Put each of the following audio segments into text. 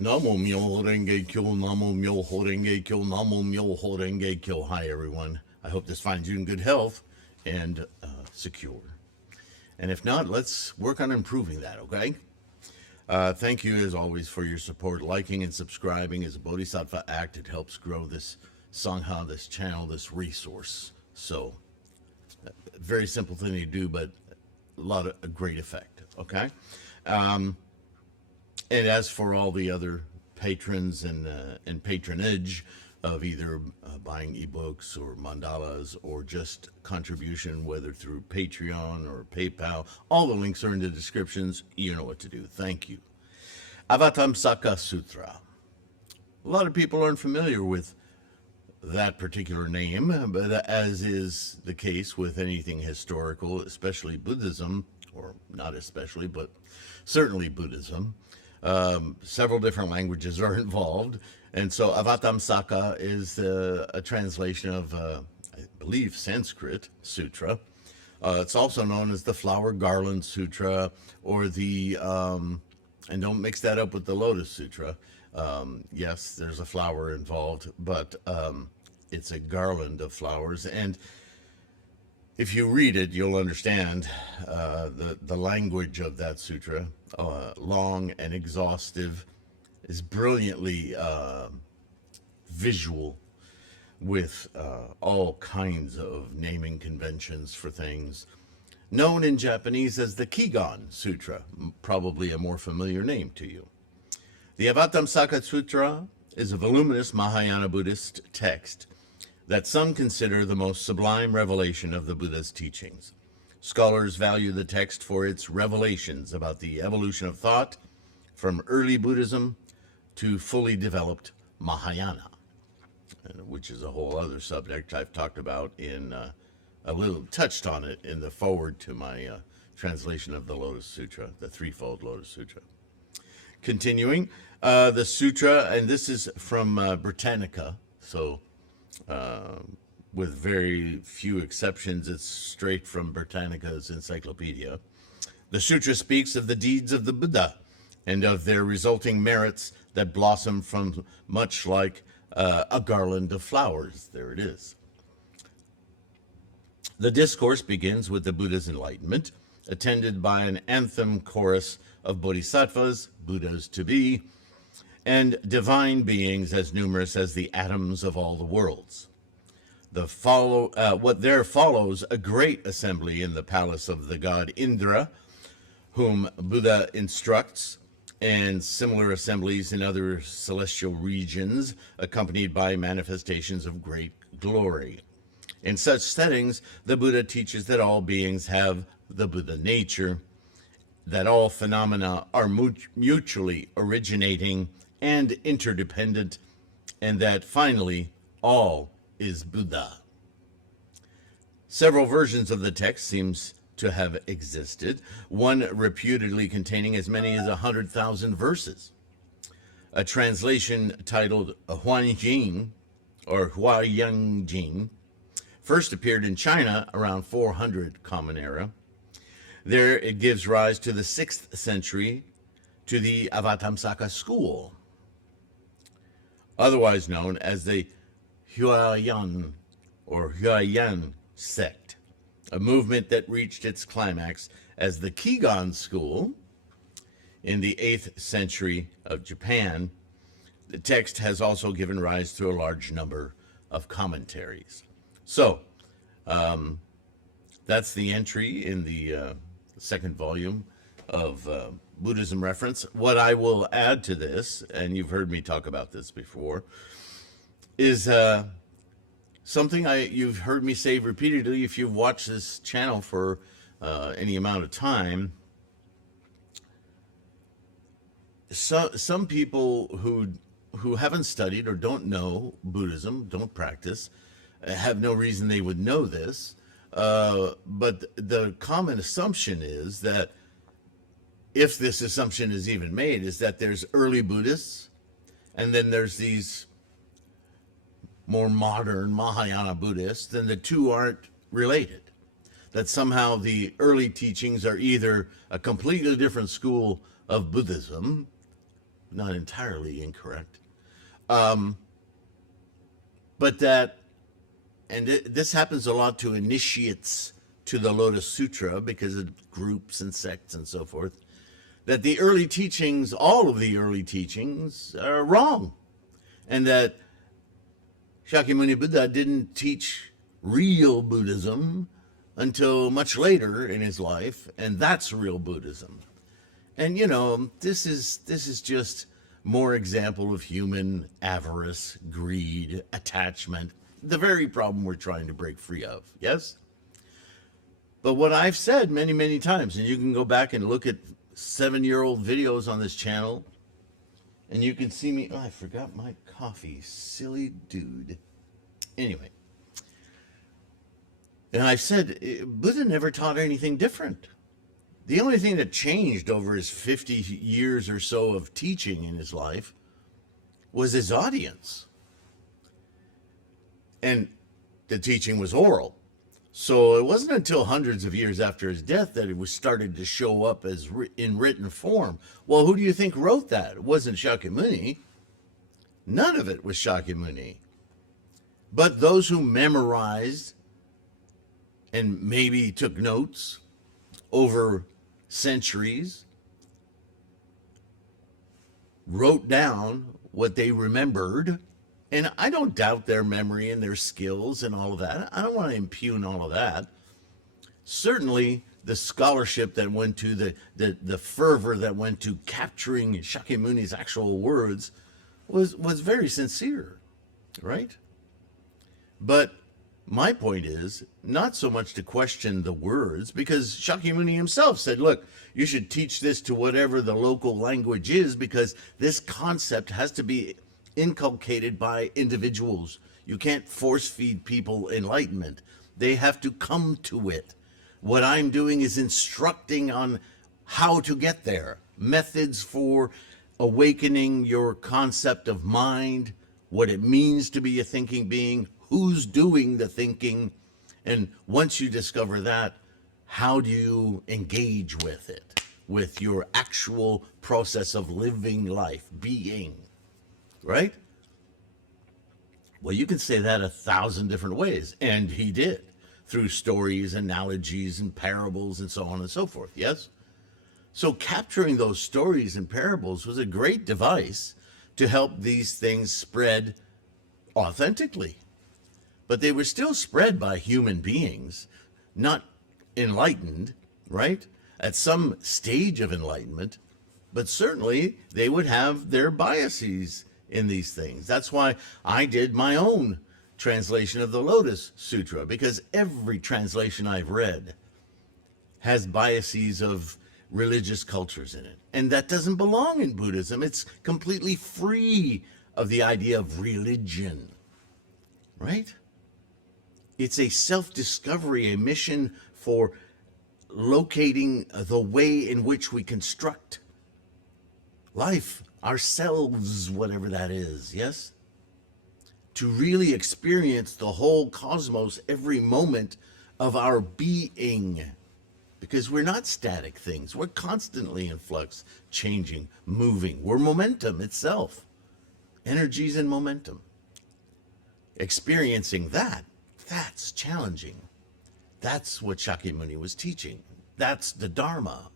Namo Myoho Renge Kyo, Namo Myoho Renge Kyo, Namo Myoho Renge Kyo. Hi, everyone. I hope this finds you in good health and secure. And if not, let's work on improving that, okay? Thank you, as always, for your support. Liking and subscribing is a Bodhisattva act. It helps grow this Sangha, this channel, this resource. So, very simple thing to do, but a lot of a great effect, okay? And as for all the other patrons and patronage of either buying ebooks or mandalas or just contribution, whether through Patreon or PayPal, all the links are in the descriptions. You know what to do. Thank you. Avatamsaka Sutra. A lot of people aren't familiar with that particular name, but as is the case with anything historical, especially Buddhism, or not especially, but certainly Buddhism, several different languages are involved. And so Avatamsaka is a translation of, I believe, Sanskrit sutra. It's also known as the Flower Garland Sutra, or the, and don't mix that up with the Lotus Sutra. Yes, there's a flower involved, but it's a garland of flowers. And if you read it, you'll understand the language of that sutra, long and exhaustive, is brilliantly visual, with all kinds of naming conventions for things, known in Japanese as the Kegon Sutra, probably a more familiar name to you. The Avatamsaka Sutra is a voluminous Mahayana Buddhist text that some consider the most sublime revelation of the Buddha's teachings. Scholars value the text for its revelations about the evolution of thought from early Buddhism to fully developed Mahayana, which is a whole other subject I've talked about in a little touched on it in the foreword to my translation of the Lotus Sutra, the Threefold Lotus Sutra. Continuing, the sutra, and this is from Britannica, so with very few exceptions, it's straight from Britannica's encyclopedia. The sutra speaks of the deeds of the Buddha and of their resulting merits that blossom from much like a garland of flowers. There it is. The discourse begins with the Buddha's enlightenment, attended by an anthem chorus of bodhisattvas, Buddhas to be, and divine beings as numerous as the atoms of all the worlds. What there follows a great assembly in the palace of the god Indra, whom Buddha instructs, and similar assemblies in other celestial regions, accompanied by manifestations of great glory. In such settings, the Buddha teaches that all beings have the Buddha nature, that all phenomena are mutually originating and interdependent, and that finally all is Buddha. Several versions of the text seems to have existed, one reputedly containing as many as 100,000 verses. A translation titled Huanjing, or Huayangjing, first appeared in China around 400 Common Era. There it gives rise to the 6th century to the Avatamsaka school, otherwise known as the Huayan or Huayan sect, a movement that reached its climax as the Kegon school in the 8th century of Japan. The text has also given rise to a large number of commentaries. So, that's the entry in the second volume of Buddhism Reference. What I will add to this, and you've heard me talk about this before, is something you've heard me say repeatedly if you've watched this channel for any amount of time. Some people who haven't studied or don't know Buddhism, don't practice, have no reason they would know this, but the common assumption is that, if this assumption is even made, is that there's early Buddhists, and then there's these more modern Mahayana Buddhists, and the two aren't related. That somehow the early teachings are either a completely different school of Buddhism, not entirely incorrect. But that, and this happens a lot to initiates to the Lotus Sutra because of groups and sects and so forth, that the early teachings, all of the early teachings, are wrong. And that Shakyamunibuddha didn't teach real Buddhism until much later in his life, and that's real Buddhism. And you know, this is just more example of human avarice, greed, attachment, the very problem we're trying to break free of. Yes? But what I've said many, many times, and you can go back and look at 7-year-old videos on this channel, and you can see me. Oh, I forgot my coffee. Silly dude. Anyway. And I've said, Buddha never taught anything different. The only thing that changed over his 50 years or so of teaching in his life was his audience. And the teaching was oral. So it wasn't until hundreds of years after his death that it was started to show up as in written form. Well, who do you think wrote that? It wasn't Shakyamuni. None of it was Shakyamuni. But those who memorized and maybe took notes over centuries, wrote down what they remembered. And I don't doubt their memory and their skills and all of that. I don't want to impugn all of that. Certainly, the scholarship that went to, the fervor that went to capturing Shakyamuni's actual words was very sincere, right? But my point is not so much to question the words, because Shakyamuni himself said, look, you should teach this to whatever the local language is, because this concept has to be inculcated by individuals. You can't force feed people enlightenment. They have to come to it. What I'm doing is instructing on how to get there, methods for awakening your concept of mind, what it means to be a thinking being, who's doing the thinking, and once you discover that, how do you engage with it, with your actual process of living life, being, right? Well, you can say that 1,000 different ways, and he did, through stories, analogies, and parables, and so on and so forth, yes? So capturing those stories and parables was a great device to help these things spread authentically. But they were still spread by human beings, not enlightened, right? At some stage of enlightenment, but certainly they would have their biases in these things. That's why I did my own translation of the Lotus Sutra, because every translation I've read has biases of religious cultures in it. And that doesn't belong in Buddhism. It's completely free of the idea of religion, right? It's a self-discovery, a mission for locating the way in which we construct life, ourselves, whatever that is, yes? To really experience the whole cosmos every moment of our being. Because we're not static things. We're constantly in flux, changing, moving. We're momentum itself. Energies and momentum. Experiencing that, that's challenging. That's what Shakyamuni was teaching. That's the Dharma.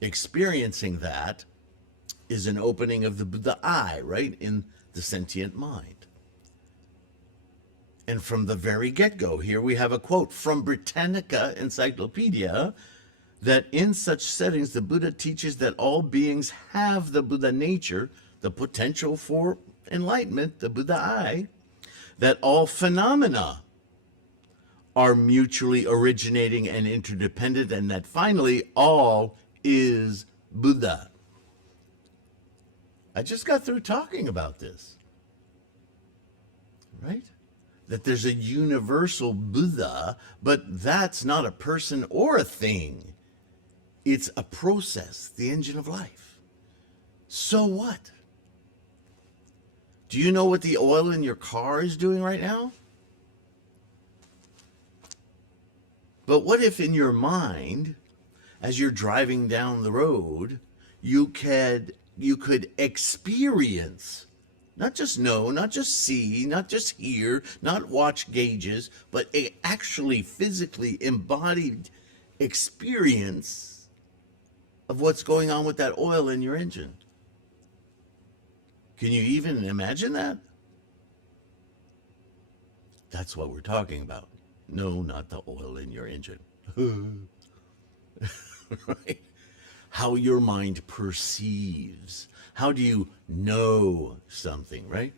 Experiencing that is an opening of the Buddha eye, right, in the sentient mind. And from the very get-go, here we have a quote from Britannica Encyclopedia, that in such settings, the Buddha teaches that all beings have the Buddha nature, the potential for enlightenment, the Buddha eye, that all phenomena are mutually originating and interdependent, and that finally all is Buddha. I just got through talking about this, right? That there's a universal Buddha, but that's not a person or a thing. It's a process, the engine of life. So what? Do you know what the oil in your car is doing right now? But what if in your mind, as you're driving down the road, you could you could experience, not just know, not just see, not just hear, not watch gauges, but actually physically embodied experience of what's going on with that oil in your engine. Can you even imagine that? That's what we're talking about. No, not the oil in your engine. Right? How your mind perceives. How do you know something, right?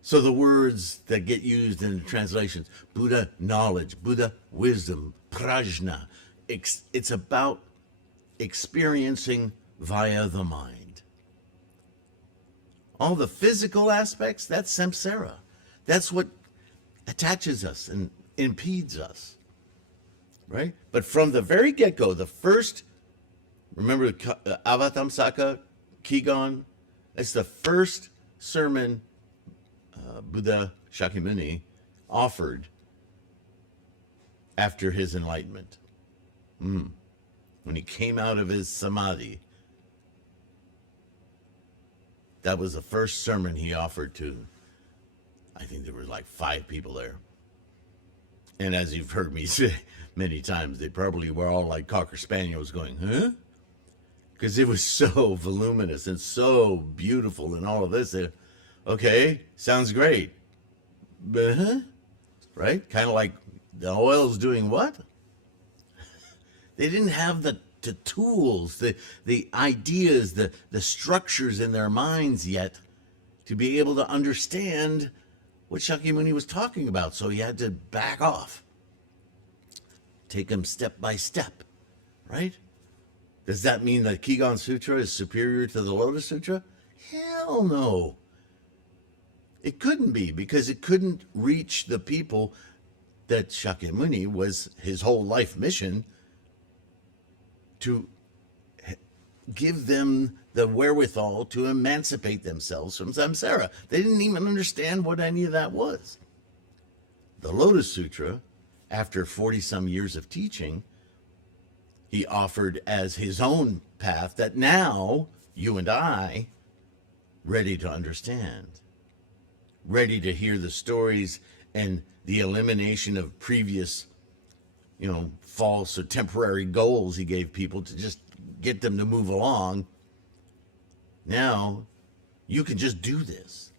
So the words that get used in the translations, Buddha knowledge, Buddha wisdom, prajna, it's about experiencing via the mind. All the physical aspects, that's samsara. That's what attaches us and impedes us, right? But from the very get-go, the first, remember Avatamsaka, Kegon, it's the first sermon Buddha Shakyamuni offered after his enlightenment. When he came out of his samadhi, that was the first sermon he offered to, I think there were like 5 people there. And as you've heard me say many times, they probably were all like Cocker Spaniels going, huh? Because it was so voluminous and so beautiful and all of this. Okay, sounds great. Right? Kind of like the oil's doing what? They didn't have the tools, the ideas, the structures in their minds yet to be able to understand what Shakyamuni was talking about. So he had to back off. Take them step by step, right? Does that mean that Kegon Sutra is superior to the Lotus Sutra? Hell no. It couldn't be, because it couldn't reach the people that Shakyamuni was his whole life mission to give them the wherewithal to emancipate themselves from samsara. They didn't even understand what any of that was. The Lotus Sutra, after 40-some years of teaching, he offered as his own path that now you and I, ready to understand, ready to hear the stories and the elimination of previous, false or temporary goals he gave people to just get them to move along. Now you can just do this.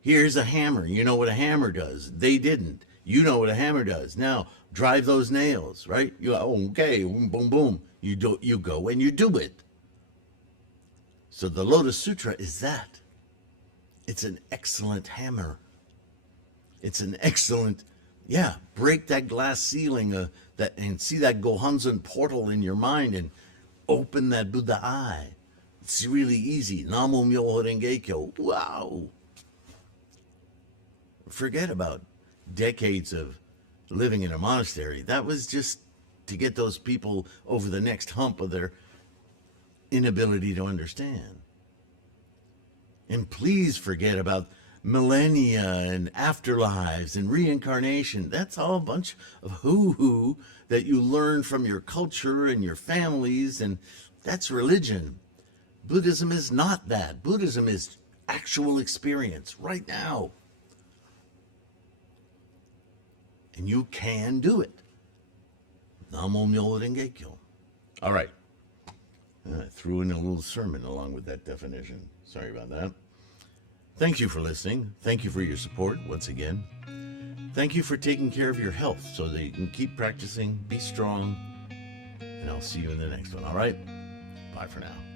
Here's a hammer. You know what a hammer does. They didn't. You know what a hammer does. Now drive those nails, right? You okay, boom, boom, boom. You go and you do it. So the Lotus Sutra is that. It's an excellent hammer. It's an excellent, break that glass ceiling and see that Gohanzen portal in your mind and open that Buddha eye. It's really easy. Namo Myoho Renge Kyo. Wow. Forget about decades of living in a monastery. That was just to get those people over the next hump of their inability to understand. And please forget about millennia and afterlives and reincarnation. That's all a bunch of hoo-hoo that you learn from your culture and your families, and that's religion. Buddhism is not that. Buddhism is actual experience right now. And you can do it. Namo Myoho Renge Kyo. All right. I threw in a little sermon along with that definition. Sorry about that. Thank you for listening. Thank you for your support once again. Thank you for taking care of your health so that you can keep practicing, be strong, and I'll see you in the next one. All right? Bye for now.